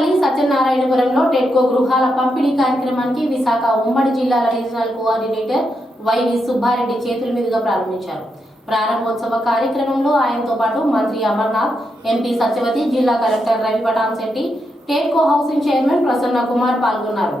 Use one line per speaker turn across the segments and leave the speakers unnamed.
తాడేపల్లి సత్యనారాయణపురంలో టెట్కో గృహాల పంపిణీ కార్యక్రమానికి విశాఖ ఉమ్మడి జిల్లాల రీజనల్ కోఆర్డినేటర్ వైవి సుబ్బారెడ్డి చేతుల మీదుగా ప్రారంభించారు. ప్రారంభోత్సవ కార్యక్రమంలో ఆయనతో పాటు మంత్రి అమర్నాథ్ ఎంపీ సత్యవతి జిల్లా collector Ravi Patan Shetty టేట్కో housing chairman Prasanna Kumar పాల్గొన్నారు.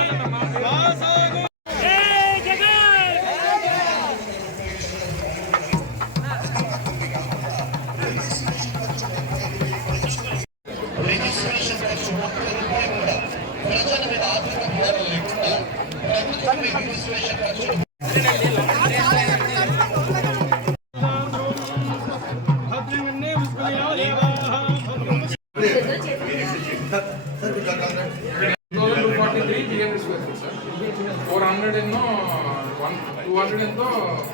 హండ్రెడ్ ఎంతో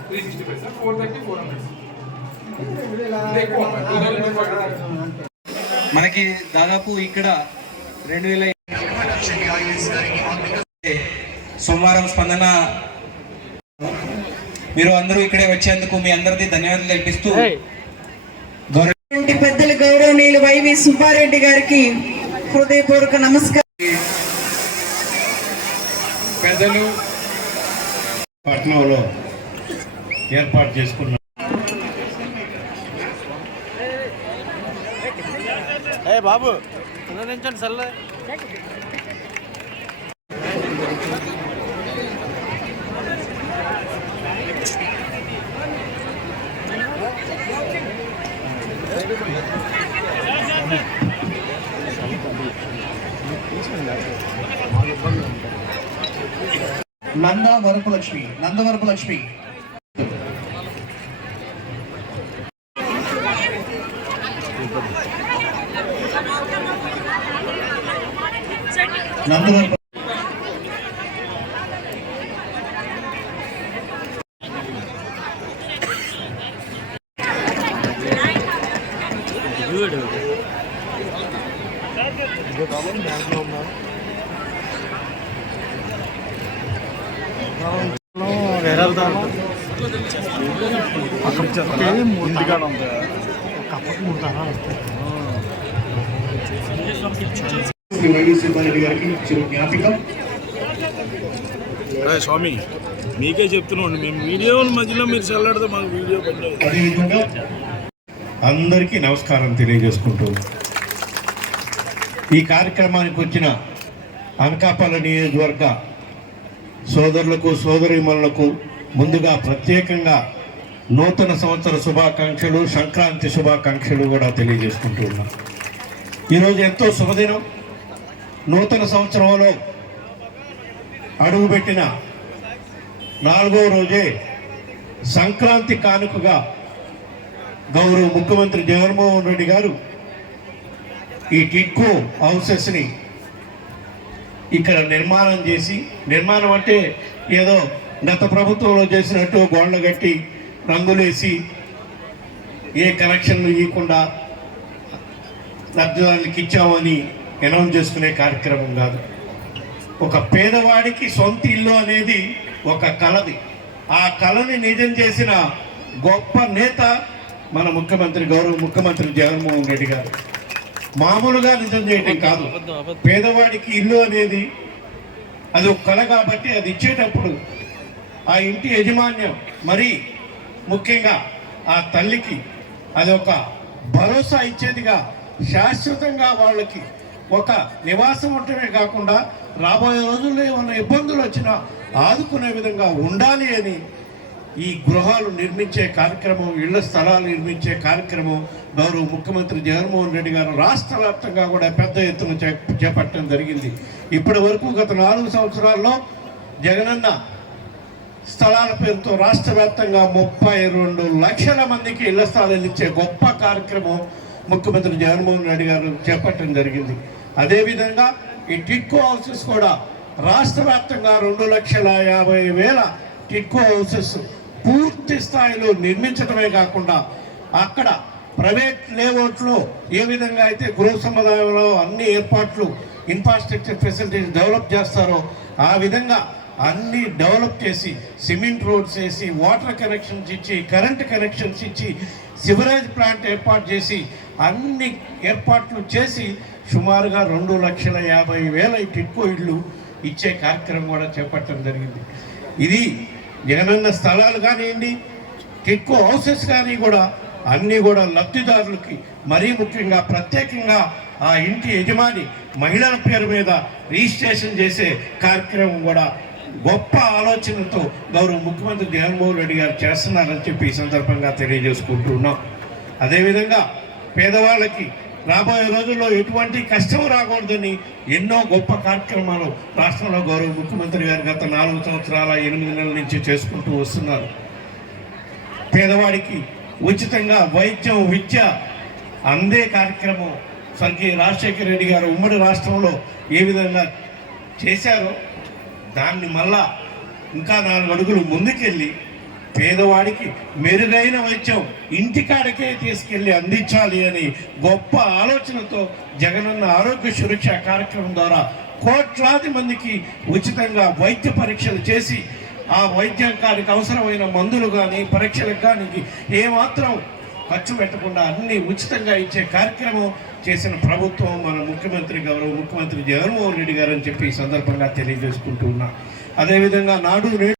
three sixty five sir four thirty four hundred
మనకి దాదాపు ఇక్కడ రెండు వేల సోమవారం స్పందన. మీరు అందరూ ఇక్కడే వచ్చేందుకు మీ అందరిది ధన్యవాదాలు తెలిపిస్తూ
పెద్దలు గౌరవనీయులు వైవి సుబ్బారెడ్డి గారికి హృదయపూర్వక నమస్కారం.
పెద్దలు
పట్నంలో ఏర్పాటు చేసుకున్నాం
బాబు నించండి సల్లే
నంద వరపులక్ష్మి నంద వరపులక్ష్మి నంద వరపు శ్రీ వైవి సుబ్బారెడ్డి గారికి చిరు జ్ఞాపికం
అరే స్వామి మీకే చెప్తున్నాండి మేము వీడియో మధ్యలో మీరు చల్లాడితే మాకు వీడియో
అదేవిధంగా అందరికీ నమస్కారం తెలియజేసుకుంటూ ఈ కార్యక్రమానికి వచ్చిన అనకాపల్లి నియోజకవర్గ సోదరులకు సోదరిమణులకు ముందుగా ప్రత్యేకంగా నూతన సంవత్సర శుభాకాంక్షలు సంక్రాంతి శుభాకాంక్షలు కూడా తెలియజేసుకుంటూ ఉన్నాం. ఈరోజు ఎంతో శుభదినం. నూతన సంవత్సరంలో అడుగుపెట్టిన నాలుగో రోజే సంక్రాంతి కానుకగా గౌరవ ముఖ్యమంత్రి జగన్మోహన్ రెడ్డి గారు ఈ టిక్కో హౌసెస్ని ఇక్కడ నిర్మాణం చేసి నిర్మాణం అంటే ఏదో గత ప్రభుత్వంలో చేసినట్టు గోడలు కట్టి రంగులేసి ఏ కనెక్షన్లు ఇవ్వకుండా లబ్ధిదారులకు ఇచ్చామని అనౌన్స్ చేసుకునే కార్యక్రమం కాదు. ఒక పేదవాడికి సొంత ఇల్లు అనేది ఒక కలది. ఆ కళని నిజం చేసిన గొప్ప నేత మన ముఖ్యమంత్రి గౌరవ ముఖ్యమంత్రి జగన్మోహన్ రెడ్డి గారు. మామూలుగా నిజం చేయటం కాదు. పేదవాడికి ఇల్లు అనేది అది ఒక కళ కాబట్టి అది ఇచ్చేటప్పుడు ఆ ఇంటి యజమాన్యం మరి ముఖ్యంగా ఆ తల్లికి అది ఒక భరోసా ఇచ్చేదిగా శాశ్వతంగా వాళ్ళకి ఒక నివాసం ఉండటమే కాకుండా రాబోయే రోజుల్లో ఏమైనా ఇబ్బందులు వచ్చినా ఆదుకునే విధంగా ఉండాలి అని ఈ గృహాలు నిర్మించే కార్యక్రమం ఇళ్ళ స్థలాలు నిర్మించే కార్యక్రమం గౌరవ ముఖ్యమంత్రి జగన్మోహన్ రెడ్డి గారు రాష్ట్ర వ్యాప్తంగా కూడా పెద్ద ఎత్తున చే- చేపట్టడం జరిగింది. ఇప్పటి వరకు గత నాలుగు సంవత్సరాల్లో జగనన్న స్థలాల పేరుతో రాష్ట్ర వ్యాప్తంగా ముప్పై రెండు లక్షల మందికి ఇళ్ళ స్థలాలు ఇచ్చే గొప్ప కార్యక్రమం ముఖ్యమంత్రి జగన్మోహన్ రెడ్డి గారు చేపట్టడం జరిగింది. అదేవిధంగా ఈ టిట్కో హౌసెస్ కూడా రాష్ట్ర వ్యాప్తంగా రెండు లక్షల యాభై వేల టిట్కో హౌసెస్ పూర్తి స్థాయిలో నిర్మించడమే కాకుండా అక్కడ ప్రైవేట్ లేఅవుట్లో ఏ విధంగా అయితే గృహ సముదాయంలో అన్ని ఏర్పాట్లు ఇన్ఫ్రాస్ట్రక్చర్ ఫెసిలిటీస్ డెవలప్ చేస్తారో ఆ విధంగా అన్ని డెవలప్ చేసి సిమెంట్ రోడ్స్ వేసి వాటర్ కనెక్షన్స్ ఇచ్చి కరెంట్ కనెక్షన్స్ ఇచ్చి సివరేజ్ ప్లాంట్ ఏర్పాటు చేసి అన్ని ఏర్పాట్లు చేసి సుమారుగా రెండు లక్షల యాభై వేల టిట్కో ఇళ్ళు ఇచ్చే కార్యక్రమం కూడా చేపట్టడం జరిగింది. ఇది జగనన్న స్థలాలు కానివ్వండి ఎక్కువ హౌసెస్ కానీ కూడా అన్నీ కూడా లబ్ధిదారులకి మరీ ముఖ్యంగా ప్రత్యేకంగా ఆ ఇంటి యజమాని మహిళల పేరు మీద రిజిస్ట్రేషన్ చేసే కార్యక్రమం కూడా గొప్ప ఆలోచనతో గౌరవ ముఖ్యమంత్రి జగన్మోహన్ రెడ్డి గారు చేస్తున్నారని చెప్పి ఈ సందర్భంగా తెలియజేసుకుంటున్నాం. అదేవిధంగా పేదవాళ్ళకి రాబోయే రోజుల్లో ఎటువంటి కష్టం రాకూడదని ఎన్నో గొప్ప కార్యక్రమాలు రాష్ట్రంలో గౌరవ ముఖ్యమంత్రి గారు గత నాలుగు సంవత్సరాల ఎనిమిది నెలల నుంచి చేసుకుంటూ వస్తున్నారు. పేదవాడికి ఉచితంగా వైద్యం విద్య అందే కార్యక్రమం స్వర్గీయ రాజశేఖర రెడ్డి గారు ఉమ్మడి రాష్ట్రంలో ఏ విధంగా చేశారో దాన్ని మళ్ళా ఇంకా నాలుగు అడుగులు ముందుకెళ్ళి పేదవాడికి మెరుగైన వైద్యం ఇంటికాడకే తీసుకెళ్ళి అందించాలి అని గొప్ప ఆలోచనతో జగనన్న ఆరోగ్య సురక్ష కార్యక్రమం ద్వారా కోట్లాది మందికి ఉచితంగా వైద్య పరీక్షలు చేసి ఆ వైద్యానికి అవసరమైన మందులు కానీ పరీక్షలకు కానీ ఏమాత్రం ఖర్చు పెట్టకుండా అన్ని ఉచితంగా ఇచ్చే కార్యక్రమం చేసిన ప్రభుత్వం మన ముఖ్యమంత్రి గౌరవ ముఖ్యమంత్రి జగన్మోహన్ రెడ్డి గారు అని చెప్పి ఈ సందర్భంగా తెలియజేసుకుంటూ ఉన్నా. అదేవిధంగా నాడు